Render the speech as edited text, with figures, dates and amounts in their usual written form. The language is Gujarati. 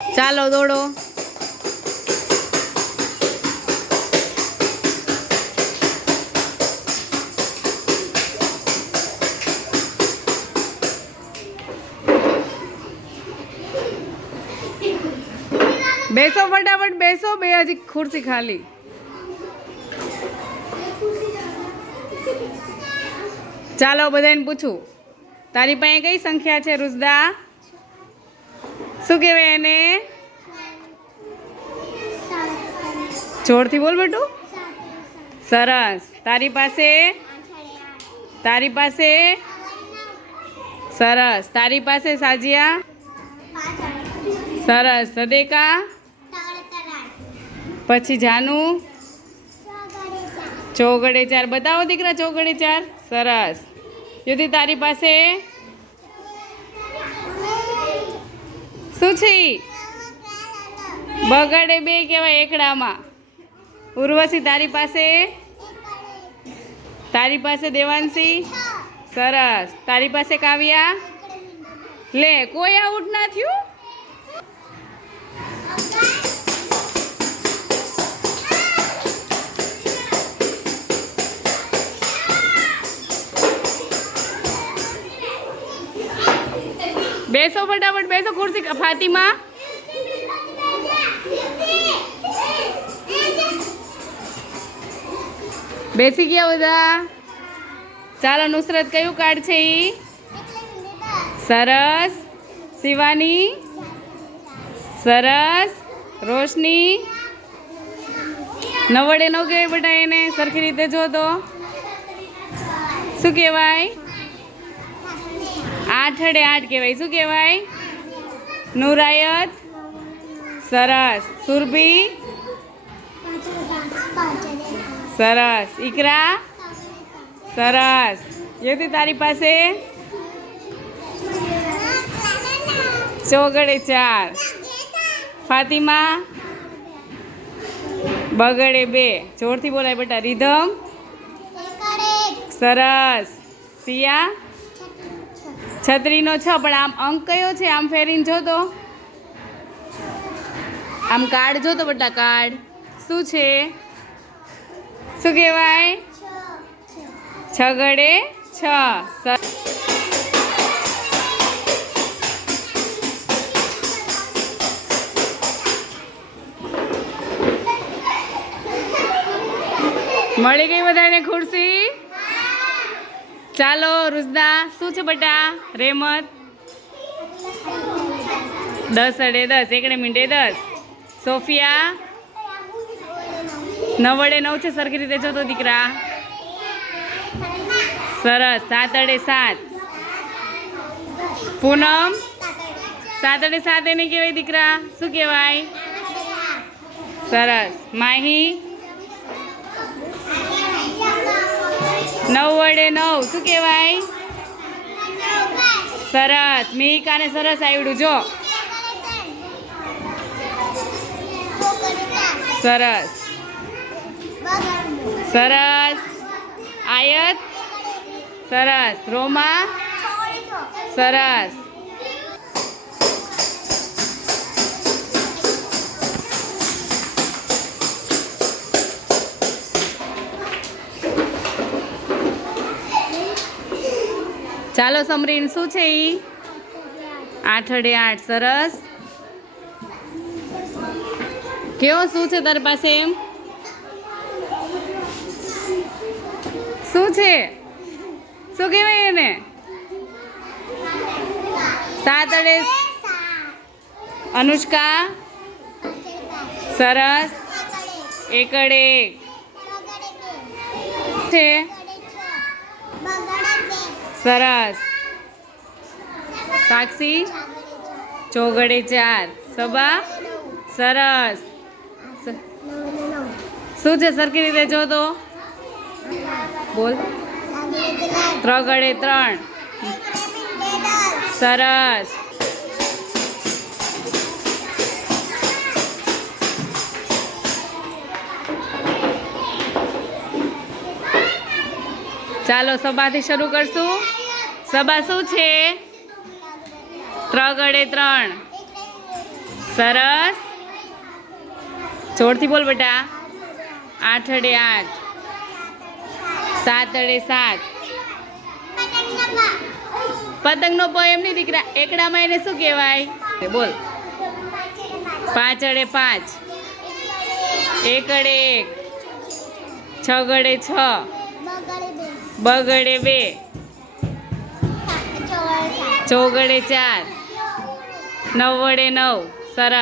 ચાલો દોડો. બેસો ફટાફટ બેસો. બે હજી ખુરશી ખાલી. ચાલો બધાને પૂછું, તારી પાસે કઈ સંખ્યા છે રુઝદા? શું કહેવાય એને? જોરથી બોલ બેટું. સરસ. તારી પાસે? તારી પાસે? સરસ. તારી પાસે સાજિયા? સરસ. સદેકા? પછી જાનુ? ચોગડે ચાર. બતાવો દીકરા ચોગડે ચાર. સરસ. યુધિ તારી પાસે શું છે? બગડે બે કહેવાય એકડામાં. ઉર્વશી તારી પાસે? તારી પાસે દેવાંશી? સરસ. તારી પાસે કાવ્યા? લે કોઈ આઉટ ના થયું. બેસો ફટાફટ બેસો. ખુરશી ફાતિમા? બેસી ગયા બધા? ચાલો નુસરત કયું કાર્ડ છે ઈ? સરસ. શિવાની? સરસ. રોશની? 9 વડે 9 કહેવાય બેટા એને, સરખી રીતે જો તો. શું કહેવાય? 8 વડે 8 કહેવાય. શું કહેવાય? નુરાયત? સરસ. સુરભી? સરસ. ઈકરા? સરસ. યુધિ તારી પાસે? ચોગડે ચાર. ફાતિમા? બગડે બે. જોરથી બોલાય બેટા. રીધમ? સરસ. સિયા? છત્રીનો 6. પણ આમ અંક કયો છે? આમ ફેરીને જો તો. આમ કાર્ડ જો તો બેટા. કાર્ડ શું છે? શું કહેવાય? છગડે 6. મળી ગઈ બધાને ખુરશી? ચાલો રુઝદા શું છે બેટા? રેમત? 10 વડે 10. એકડે મીંડે 10. સોફિયા? 9 વડે 9 છે. સરખી રીતે જોતો દીકરા. સરસ. 7 વડે 7. પૂનમ? 7 વડે 7 એને કહેવાય દીકરા. શું કહેવાય? સરસ. માહી? 9 વડે 9. શું કહેવાય? સરસ. મિહિકાને સરસ આવડ્યું જો. સરસ. સરસ. આયત? સરસ. રોમા? સરસ. ચાલો સમરીન શું છે ઈ? 8 વડે 8. સરસ. કેવો શું છે તારી પાસે? એમ શું છે? શું કહેવાય એને? 7 વડે અનુષ્કા? સરસ. 1 વડે 1 છે. સરસ. સાક્ષી? ચોગડે 4. સબા? સરસ. શું છે? સરખી રીતે જો તો. બોલ. 3 વડે 3. સરસ. ચાલો સબાથી શરૂ કરશું. સબા શું છે? 3 વડે 3. સરસ. જોરથી બોલ બેટા. 8 અડે 8. 7 અડે 7. પતંગનો પ એમ નહીં દીકરા. એકડામાં એને શું કહેવાય? બોલ. 5 અડે 5. 1 અડે 1. 6 અડે 6. બગડે 2. ચોગડે 4. 9 વડે 9. સરસ.